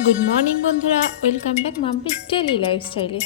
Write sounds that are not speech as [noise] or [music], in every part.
Good morning বন্ধুরা। Welcome back মাম্পির daily লাইফস্টাইলে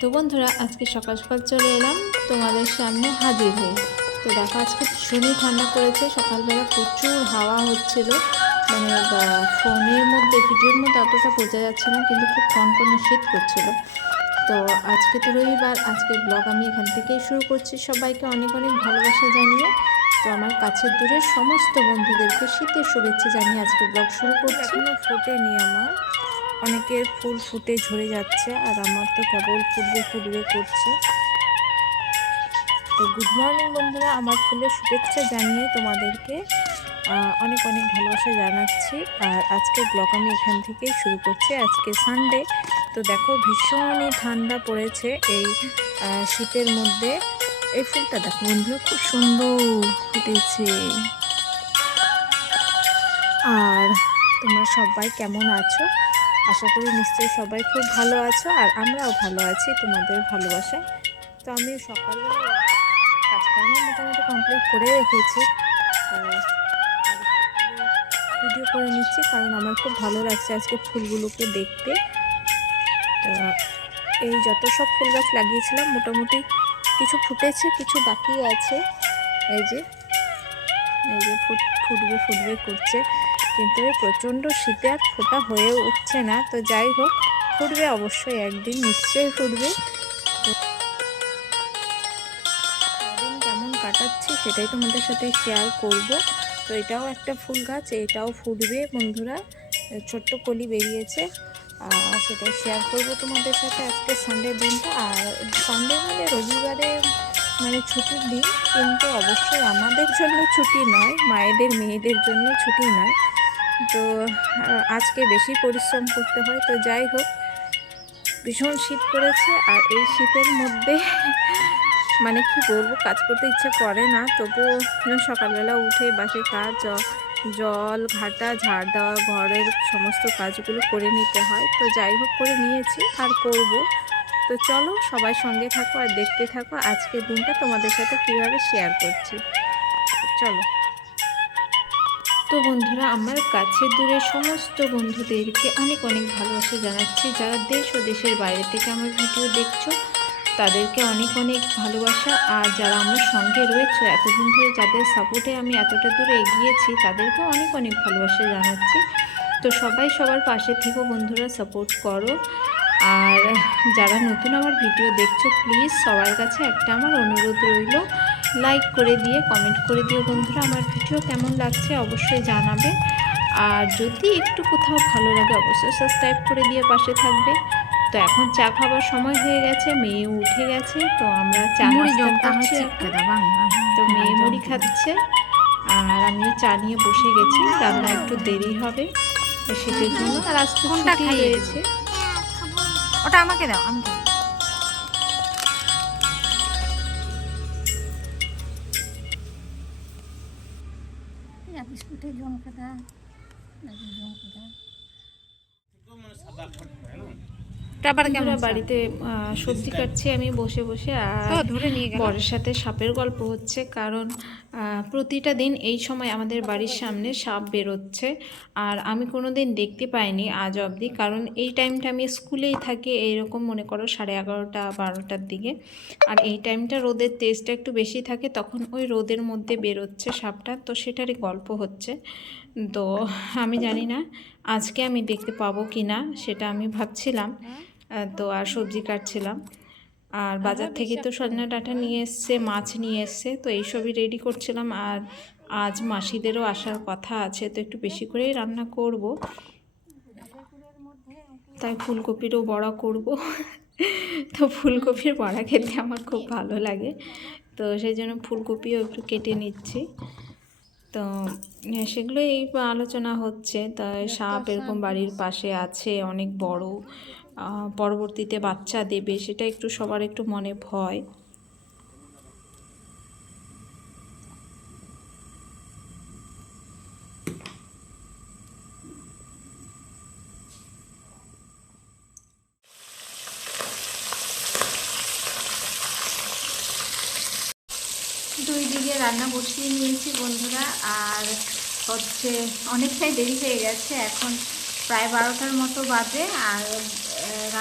তো বন্ধুরা, আজকে সকাল সকাল চলে এলাম তোমাদের সামনে হাজির হয়ে। তো দেখো, আজকে ভীষণই ঠান্ডা করেছে সকালবেলা প্রচুর হাওয়া হচ্ছিল। মানে ফোনের মধ্যে, ভিডিওর মধ্যে অতটা বোঝা যাচ্ছে না, কিন্তু খুব কনকনে শীত করছিল। তো আজকে তো রবিবার আজকে ব্লগ আমি এখান থেকেই শুরু করছি। সবাইকে অনেক অনেক ভালোবাসা জানিয়ে তো আমার কাছের দূরের সমস্ত বন্ধুদেরকে শীতের শুভেচ্ছা জানিয়ে আজকে ব্লগ শুরু করছি। এখনও ফোটেনি আমার। অনেকের ফুল ফুটে ঝরে যাচ্ছে আর আমার তো কেবল ফুটবে ফুটবে করছে। তো গুড মর্নিং বন্ধুরা আমার ফুলের শুভেচ্ছা জানিয়ে তোমাদেরকে অনেক অনেক ভালোবাসা জানাচ্ছি। আর আজকে ব্লগ আমি এখান থেকেই শুরু করছি। আজকে সানডে তো দেখো ভীষণই ঠান্ডা পড়েছে এই শীতের মধ্যে। এই ফুলটা দেখো, বন্ধুরা, খুব সুন্দর ফুটেছে। আর তোমরা সবাই কেমন আছো? আশা করি নিশ্চয়ই সবাই খুব ভালো আছো, আর আমরাও ভালো আছি তোমাদের ভালোবাসায়। তো আমি সকালবেলা কাজকর্ম মোটামুটি কমপ্লিট করে রেখেছি। তো ভিডিও করে নিচ্ছি, কারণ আমার খুব ভালো লাগছে আজকে ফুলগুলোকে দেখতে। তো এই যত সব ফুল গাছ লাগিয়েছিলাম, মোটামুটি কিছু ফুটেছে, কিছু বাকি আছে। এই যে এই যে ফুট, ফুটবে ফুটবে করছে কিন্তু প্রচণ্ড শীতে আর ফোটা হয়ে উঠছে না। তো যাই হোক, ফুটবে অবশ্যই, একদিন নিশ্চয়ই ফুটবে। সারাদিন কেমন কাটাচ্ছি সেটাই তোমাদের সাথে শেয়ার করব। তো এটাও একটা ফুল গাছ, এটাও ফুটবে বন্ধুরা। ছোট্ট কলি বেরিয়েছে। আর সেটা শেয়ার করব তোমাদের সাথে আজকে সানডে দিনটা। আর সানডে মানে রবিবারে মানে ছুটির দিন, কিন্তু অবশ্যই আমাদের জন্য ছুটি নয়, মায়েদের, মেয়েদের জন্য ছুটি নয়। তো আজকে বেশি পরিশ্রম করতে হয়, তো যাই হোক, ভীষণ শীত পড়েছে, আর এই শীতের মধ্যে মানে কি বলব, কাজ করতে ইচ্ছা করে না, তবুও সকালবেলা উঠে বাসে কাজ জল, ঘাটা, ঝাড় দেওয়া, ঘরের সমস্ত কাজগুলো করে নিতে হয়। তো যাই হোক, করে নিয়েছি, আর করব। তো চলো, সবাই সঙ্গে থাকো আর দেখতে থাকো আজকের দিনটা তোমাদের সাথে কীভাবে শেয়ার করছি। চলো। তো বন্ধুরা, আমার কাছে দূরে সমস্ত বন্ধুদেরকে অনেক অনেক ভালোবাসা জানাচ্ছি। যারা দেশ ও দেশের বাইরে থেকে আমার ভিডিও দেখছ তাদেরকে অনেক অনেক ভালোবাসা। আর যারা আমার সঙ্গে রয়েছে, এতদিন ধরে যাদের সাপোর্টে আমি এতটা দূরে এগিয়েছি, তাদেরকেও অনেক অনেক ভালোবাসা জানাচ্ছি। তো সবাই সবার পাশে থেকো বন্ধুরা সাপোর্ট করো। আর যারা নতুন আমার ভিডিও দেখছ প্লিজ সবার কাছে একটা আমার অনুরোধ রইল। লাইক করে দিয়ে কমেন্ট করে দিও বন্ধুরা, আমার ভিডিও কেমন লাগছে অবশ্যই জানাবে। আর যদি একটু কোথাও ভালো লাগে, অবশ্যই সাবস্ক্রাইব করে দিয়ে পাশে থাকবে। তো এখন চা খাবার সময় হয়ে গেছে মেয়ে উঠে গেছে তো আমরা চা এখন। তো মেয়ে মুড়ি খাচ্ছে আর আমিও চা নিয়ে বসে গেছি রান্না একটু দেরি হবে শীতের জন্য আর আজ তো কোনটা ছুটি রয়েছে ওটা আমাকে দাও আমি। বিস্কুটের জল খাতা আমরা কেমন বাড়িতে সবজি কাটছি আমি বসে বসে আর ধরে নিয়ে বরের সাথে সাপের গল্প হচ্ছে কারণ প্রতিটা দিন এই সময় আমাদের বাড়ির সামনে সাপ বেরোচ্ছে আর আমি কোনো দিন দেখতে পাইনি আজ অবধি কারণ এই টাইমটা আমি স্কুলেই থাকি এইরকম মনে করো সাড়ে এগারোটা বারোটার দিকে আর এই টাইমটা রোদের তেজটা একটু বেশি থাকে তখন ওই রোদের মধ্যে বেরোচ্ছে সাপটা তো সেটারই গল্প হচ্ছে। তো আমি জানি না আজকে আমি দেখতে পাবো কি না সেটা আমি ভাবছিলাম। তো আর সবজি কাটছিলাম। আর বাজার থেকে তো সজনা ডাঁটা নিয়ে এসছে মাছ নিয়ে এসছে তো এইসবই রেডি করছিলাম। আর আজ মাসিদেরও আসার কথা আছে তো একটু বেশি করেই রান্না করব। তাই ফুলকপিরও বড়া করব। তো ফুলকপির বড়া খেতে আমার খুব ভালো লাগে। তো সেই জন্য ফুলকপিও একটু কেটে নিচ্ছি। তো সেগুলো এই আলোচনা হচ্ছে। তা সাপ এরকম বাড়ির পাশে আছে অনেক বড়। পরবর্তীতে বাচ্চা দেবে, সেটা একটু সবার একটু মনে ভয়। দুই দিকে রান্না বসিয়ে নিয়েছি বন্ধুরা, আর হচ্ছে অনেকটাই দেরি হয়ে গেছে, এখন প্রায় বারোটার মতো বাজে, আর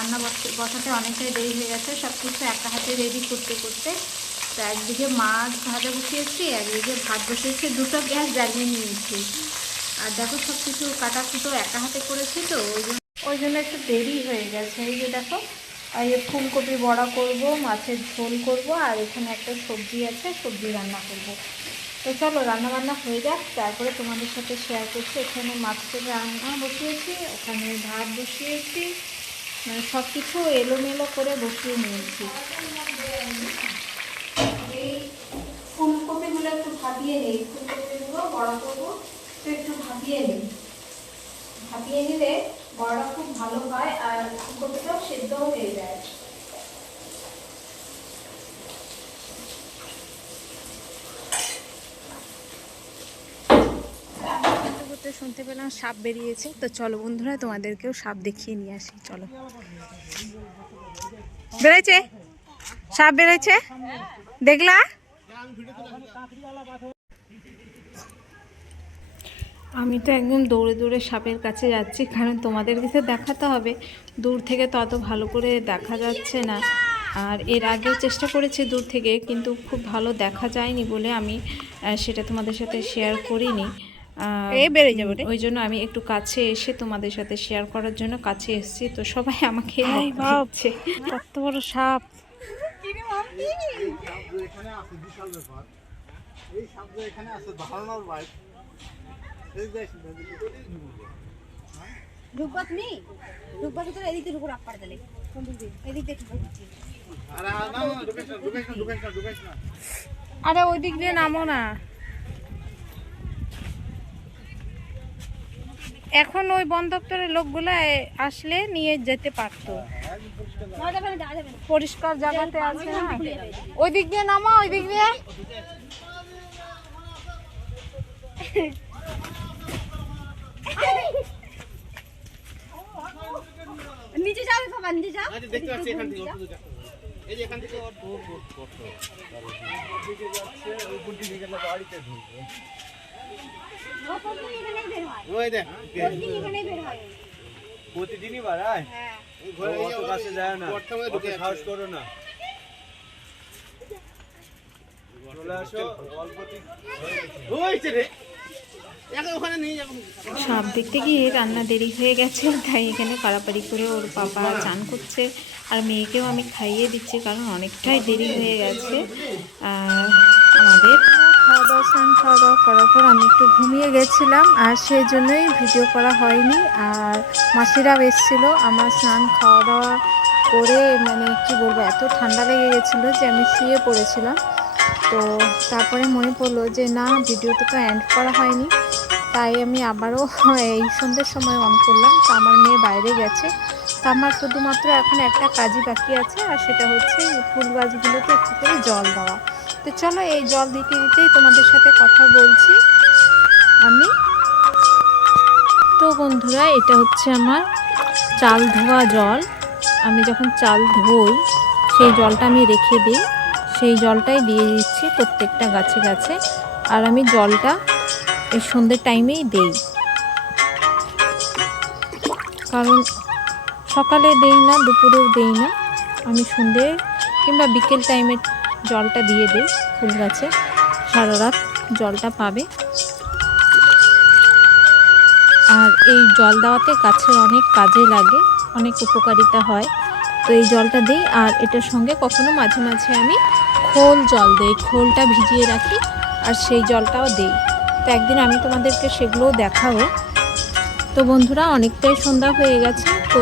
রান্না বস- বসাতে অনেকটাই দেরি হয়ে গেছে সব কিছু একা হাতে রেডি করতে করতে। তো একদিকে মাছ ভাজা বসিয়েছি, একদিকে ভাত বসিয়েছি, দুটো গ্যাস জ্বালিয়ে নিয়েছি। আর দেখো সব কিছু কাটা কুটো একা হাতে করেছি তো, ওই জন্য ওই জন্য একটু দেরি হয়ে গেছে। এই যে দেখো, আর এই ফুলকপি বড়া করব, মাছের ঝোল করব, আর এখানে একটা সবজি আছে, সবজি রান্না করব। তো চলো রান্না বান্না হয়ে যাক, তারপরে তোমাদের সাথে শেয়ার করছি। এখানে মাছের রান্না বসিয়েছি, ওখানে ভাত বসিয়েছি। মানে সব কিছু এলোমেলো করে বসিয়ে নিয়েছি। ফুলকপিগুলো একটু নিই, ফুলকপিগুলো বড়া করব একটু ভাবিয়ে নিই। ভাবিয়ে নিলে বড়াটা খুব ভালো হয় আর ফুলকপিটাও সেদ্ধও হয়ে যায়। করতে শুনতে পেলাম সাপ বেরিয়েছে। তো চলো বন্ধুরা, তোমাদেরকেও সাপ দেখিয়ে নিয়ে আসি, চলো। বেরোয়ছে? সাপ বেরোয়ছে? দেখলা? আমি তো একদম দৌড়ে দৌড়ে সাপের কাছে যাচ্ছি, কারণ তোমাদের কাছে দেখাতে হবে। দূর থেকে তো অত ভালো করে দেখা যাচ্ছে না। আর এর আগেও চেষ্টা করেছি দূর থেকে, কিন্তু খুব ভালো দেখা যায়নি বলে আমি সেটা তোমাদের সাথে শেয়ার করিনি। ওই জন্য আমি একটু কাছে এসে তোমাদের সাথে শেয়ার করার জন্য কাছে এসেছি। তো সবাই আমাকে কত বড় সাপ। ঢুকবাত নেই ঢুকবার ভিতরে এদিক ঢুকো রাখ পাড়ে দিলে। এদিক আরে ওই দিক দিয়ে নামো না। এখন ওই বন দপ্তরের লোকগুলা আসলে নিয়ে যেতে পারতো। যাবে যাবে পরিষ্কার জায়গাতে আছে না? ওই দিক দিয়ে নামা ওই দিক দিয়ে। নিচে যাও বাবা নিচে যাও। আচ্ছা দেখতে পাচ্ছি এখান থেকে। এই যে এখান থেকে ওর দূর দূর কষ্ট দিকে যাচ্ছে ওই বুদ্ধি দিকে বাড়িতে ঢুকবে। ও প্রতিদিন এখানেই বের ওই দেখ। প্রতিদিন এখানেই বের হয় প্রতিদিনই বাড়ায়? হ্যাঁ। ঘরে কাছে যায় না। সাহস করো সাপ দেখতে গিয়ে রান্না দেরি হয়ে গেছে তাই এখানে পাড়াপাড়ি করে ওর বাবা চান করছে। আর মেয়েকেও আমি খাইয়ে দিচ্ছি কারণ অনেকটাই দেরি হয়ে গেছে। আর খাওয়া দাওয়া করার পর আমি একটু ঘুমিয়ে গেছিলাম আর সেই জন্যই ভিডিও করা হয়নি। আর মাসিরাও এসেছিল আমার স্নান খাওয়া দাওয়া করে মানে কি বলব, এত ঠান্ডা লেগে গেছিল যে আমি শুয়ে পড়েছিলাম। তো তারপরে মনে পড়ল যে না, ভিডিওটা তো এন্ড করা হয়নি। তাই আমি আবারও [laughs] এই সন্ধ্যের সময় অন করলাম। তো আমার মেয়ে বাইরে গেছে। তো আমার শুধুমাত্র এখন একটা কাজই বাকি আছে, আর সেটা হচ্ছে ফুল গাছগুলোতে একটু করে জল দেওয়া। তো চলো, এই জল দিতে দিতেই তোমাদের সাথে কথা বলছি আমি। তো বন্ধুরা, এটা হচ্ছে আমার চাল ধোয়া জল। আমি যখন চাল ধোই, সেই জলটা আমি রেখে দিই। সেই জলটাই দিয়ে দিচ্ছি প্রত্যেকটা গাছে গাছে। আর আমি জলটা এই সন্ধ্যের টাইমেই দেই। কারণ সকালে দেই না, দুপুরেও দেই না। আমি সন্ধ্যে কিংবা বিকেল টাইমে জলটা দিয়ে দিই ফুল গাছে। সারা রাত জলটা পাবে। আর এই জল দেওয়াতে গাছের অনেক কাজে লাগে, অনেক উপকারিতা হয়। তো এই জলটা দিই, আর এটার সঙ্গে কখনো মাঝে মাঝে আমি খোল জল দিই, খোলটা ভিজিয়ে রাখি, আর সেই জলটাও দিই। তো একদিন আমি তোমাদেরকে সেগুলোও দেখাবো। তো বন্ধুরা, অনেকটাই সন্ধ্যা হয়ে গেছে, তো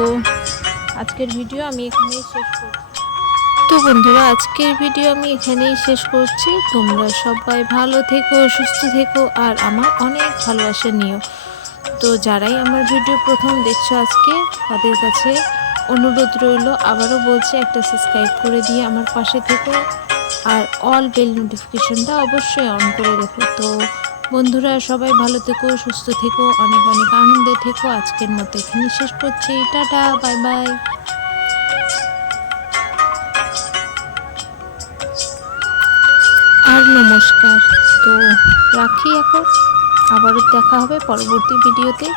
আজকের ভিডিও আমি এখানেই শেষ করছি। তো বন্ধুরা, আজকের ভিডিও আমি এখানেই শেষ করছি। তোমরা সবাই ভালো থেকো, সুস্থ থেকো, আর আমার অনেক ভালোবাসা নিও। তো যারাই আমার ভিডিও প্রথম দেখছ আজকে, তাদের কাছে অনুরোধ রইল, আবারও বলছি একটা সাবস্ক্রাইব করে দিয়ে আমার পাশে থেকো। আর অল বেল নোটিফিকেশনটা অবশ্যই অন করে রেখো। তো বন্ধুরা, সবাই ভালো থেকো, সুস্থ থেকো, অনেক অনেক আনন্দে থেকো। আজকের মতো এখানে শেষ করছি। টাটা বাই বাই নমস্কার। তো রাখি এখন। আবারও দেখা হবে পরবর্তী ভিডিওতে।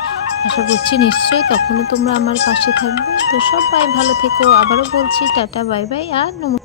আশা করছি নিশ্চয়ই তখনও তোমরা আমার পাশে থাকবে। তো সবাই ভালো থেকো। আবারও বলছি, টাটা, বাই বাই, আর নমস্কার